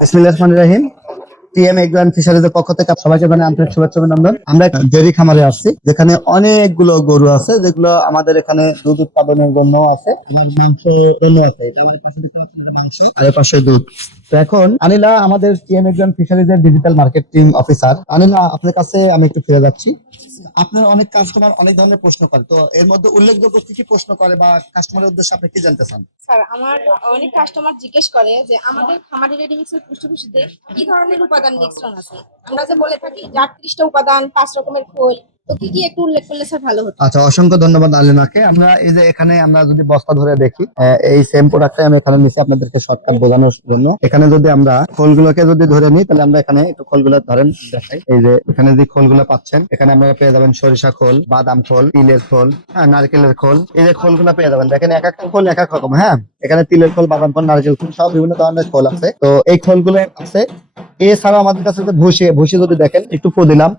বিসমিল্লাহির রহমানির রহিম। TM agro and ফিশারিজের পক্ষ থেকে সবাইকে আন্তরিক শুভেচ্ছা অভিনন্দন। আমরা ডেইরি খামারে আসছি, যেখানে অনেকগুলো গরু আছে, যেগুলো আমাদের এখানে দুধ উৎপাদনের জন্য আছে, আমার মাংস জন্য আছে। এটা আমার পাশে দেখতে পাচ্ছেন, এটা মাংস আর এর পাশে দুধ। তো এখন আনিলা আমাদের টিএম এগ্রো অ্যান্ড ফিশারিজের ডিজিটাল মার্কেটিং অফিসার। আনিলা, আপনার কাছে আমি একটু ফিরে যাচ্ছি। আপনার অনেক কাস্টমার অনেক ধরনের প্রশ্ন করে, তো এর মধ্যে উল্লেখযোগ্য কি কি প্রশ্ন করে বা কাস্টমারের উদ্দেশ্যে আপনি কি জানতে চান? স্যার, আমার অনেক কাস্টমার জিজ্ঞেস করে যে আমাদের খামারি রেডি মিক্সের পৃষ্ঠপোষিতে কি ধরনের উপাদান মিশ্রণ আছে। আমরা যে বলে থাকি 38টা উপাদান, 5 রকমের খোল, তো কি কি একটু উল্লেখ করলে স্যার ভালো হতো। আচ্ছা, অসংখ্য ধন্যবাদ আলিমাকে। আমরা এই যে এখানে আমরা যদি বস্তা ধরে দেখি, এই সেম প্রোডাক্টটাই আমি এখানে নিচ্ছি আপনাদেরকে শর্টকাট বোঝানোর জন্য। এখানে যদি আমরা খোলগুলোকে যদি ধরে নিই, তাহলে আমরা এখানে একটু খোলগুলো ধরেন দেখাই। এই যে এখানে যে খোলগুলো পাচ্ছেন, এখানে আপনারা পেয়ে যাবেন সরিষা খোল, বাদাম খোল, তিলের খোল, নারকেলের খোল। এই যে খোলগুলো পেয়ে যাবেন, দেখেন এক একটা খোল এক এক রকম। হ্যাঁ, এখানে তিলের খোল, বাদাম খোল, নারকেল খোল, সব বিভিন্ন ধরনের খোল আছে। তো এই খোলগুলো আছে। এছাড়াও আমাদের কাছে ভুসি ভুসি যদি দেখেন, একটু ফু দিলাম,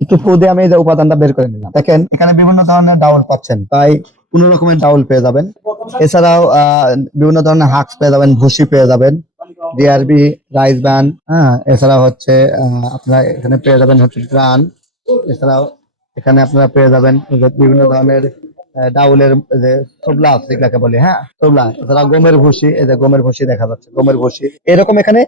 একটু ফু দিয়ে আমি এই যে উপাদানটা বের করে নিলাম। দেখেন এখানে বিভিন্ন ধরনের ডাউল পাচ্ছেন, তাই কোন রকমের ডাউল পেয়ে যাবেন। এছাড়াও বিভিন্ন ধরনের হাক্স পেয়ে যাবেন, ভুসি পেয়ে যাবেন, ডিআরবি, রাইস ব্যান। হ্যাঁ, এছাড়া হচ্ছে আপনারা এখানে পেয়ে যাবেন হচ্ছে গ্রান। এছাড়াও এখানে আপনারা পেয়ে যাবেন যে বিভিন্ন ধরনের ডাউলের যে তোবলা আছে, যেগুলাকে বলি। হ্যাঁ, তোবলা। এছাড়া গমের ভুসি, এই যে গমের ভুসি দেখা যাচ্ছে, গমের ভুসি। এরকম এখানে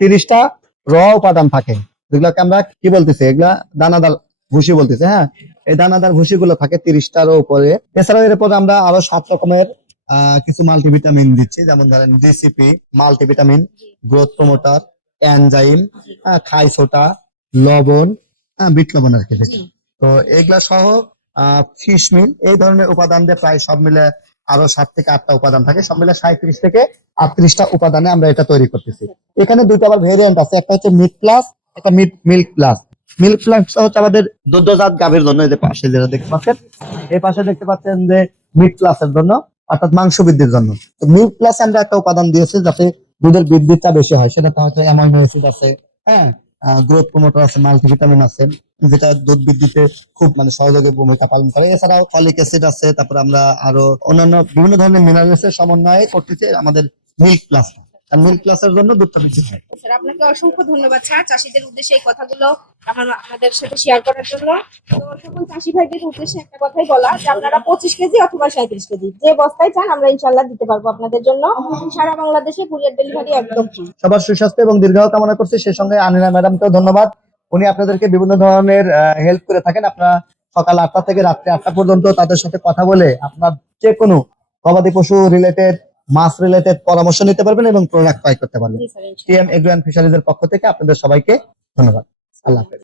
30টা র উপাদান থাকে, যেগুলোকে আমরা কি বলতেছি, এগুলা দানাদার ভুসি বলতেছে। হ্যাঁ, এই দানাদার ভুসি গুলো থাকে 30টারও উপরে। এছাড়াও এর উপরে আমরা আরো 7 রকমের কিছু মাল্টিভিটামিন দিচ্ছি, যেমন ধরেন DCP multivitamin, growth promoter, enzyme, খাইসোটা, লবণ, বিট লবণ আর কি। তো এগুলা সহ ফিশ মিল, এই ধরনের উপাদান দিয়ে প্রায় সব মিলে আরো 7 থেকে 8টা উপাদান থাকে, সব মিলে 37 থেকে 38টা উপাদানে আমরা এটা তৈরি করতেছি। এখানে দুটো আবার ভেরিয়েন্ট আছে, একটা হচ্ছে মিট প্লাস, একটা মিল্ক প্লাস। মিল্ক প্লাস হচ্ছে আমাদের দুগ্ধজাত গাভীর জন্য। এই যে পাশে যেটা দেখতে পাচ্ছেন, এই পাশে দেখতে পাচ্ছেন যে মিট প্লাসের জন্য, অর্থাৎ মাংস বৃদ্ধির জন্য। তো মিল্ক প্লাস আমরা একটা উপাদান দিয়েছি যাতে দুধের বৃদ্ধিটা বেশি হয়, সেটা হচ্ছে অ্যামাইনো অ্যাসিড আছে, হ্যাঁ, গ্রোথ প্রমোটার আছে, মাল্টিভিটামিন আছে, যেটা দুধ বৃদ্ধিতে খুব সহযোগী ভূমিকা পালন করে। এছাড়াও ফলিক অ্যাসিড আছে, তারপরে আমরা আরো অন্যান্য বিভিন্ন ধরনের মিনারেলস এর সমন্বয়ে করতেছি আমাদের মিল্ক প্লাস। আর মিল্ক প্লাসের জন্য দুধটা বেশি হয়। স্যার, আপনাকে অসংখ্য ধন্যবাদ স্যার, চাষীদের উদ্দেশ্যে এই কথাগুলো আমাদের সাথে শেয়ার করার জন্য। তো সকল চাষী ভাইদের উদ্দেশ্যে একটা কথাই বলা, যে আপনারা 25 কেজি অথবা 37 কেজি যে বস্তায় চান আমরা ইনশাআল্লাহ দিতে পারবো আপনাদের জন্য। সারা বাংলাদেশে কুরিয়ার ডেলিভারি একদম ফ্রি। সবার সুস্বাস্থ্য এবং দীর্ঘায়ু কামনা করছি। সেই সঙ্গে আনিনা ম্যাডামকেও ধন্যবাদ। উনি আপনাদেরকে বিভিন্ন ধরনের হেল্প করে থাকেন। আপনারা সকাল 8টা থেকে রাত্রি 8টা পর্যন্ত তাদের সাথে কথা বলে আপনার যে কোনো গবাদি পশু রিলেটেড, মাছ রিলেটেড পরামর্শ নিতে পারবেন এবং প্রোডাক্ট ক্রয় করতে পারবেন। জি স্যার, টিএম এগ্রো অ্যান্ড ফিশারিজের পক্ষ থেকে আপনাদের সবাইকে ধন্যবাদ। আল্লাহ হাফেজ।